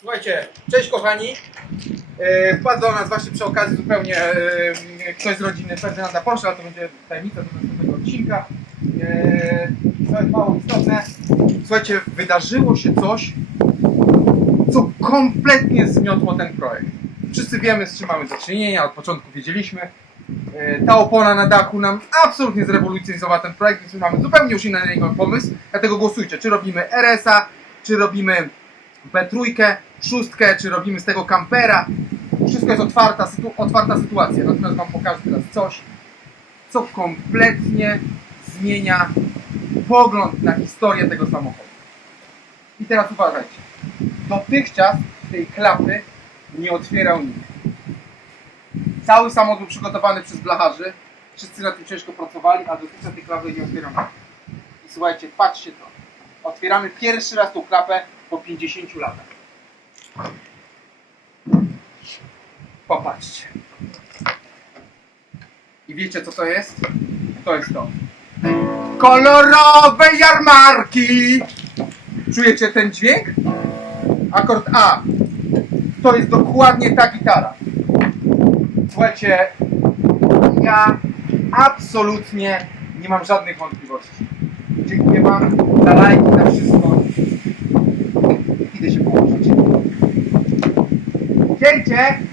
Słuchajcie, cześć kochani. E, Wpadł do nas właśnie przy okazji zupełnie e, ktoś z rodziny Ferdynanda Porsche, ale to będzie tajemnica do następnego odcinka. E, To jest mało istotne. Słuchajcie, wydarzyło się coś, co kompletnie zmiotło ten projekt. Wszyscy wiemy, z czym mamy do czynienia, od początku wiedzieliśmy. Ta opona na dachu nam absolutnie zrewolucjonizowała ten projekt, więc my mamy zupełnie już inny na niego pomysł. Dlatego głosujcie, czy robimy RS-a, czy robimy B3, szóstkę, czy robimy z tego kampera. Wszystko jest otwarta, sytu- otwarta sytuacja. Natomiast Wam pokażę teraz coś, co kompletnie zmienia pogląd na historię tego samochodu. I teraz uważajcie. Dotychczas tej klapy nie otwierał nikt. Cały samochód był przygotowany przez blacharzy. Wszyscy na tym ciężko pracowali, a dotychczas tej klapy nie otwierał nikt. I słuchajcie, patrzcie to. Otwieramy pierwszy raz tą klapę po 50 latach. Popatrzcie. I wiecie co to jest? To jest to. Kolorowe jarmarki! Czujecie ten dźwięk? Akord A. To jest dokładnie ta gitara. Słuchajcie, ja absolutnie nie mam żadnych wątpliwości. Dziękuję Wam za lajki, za wszystko. Returns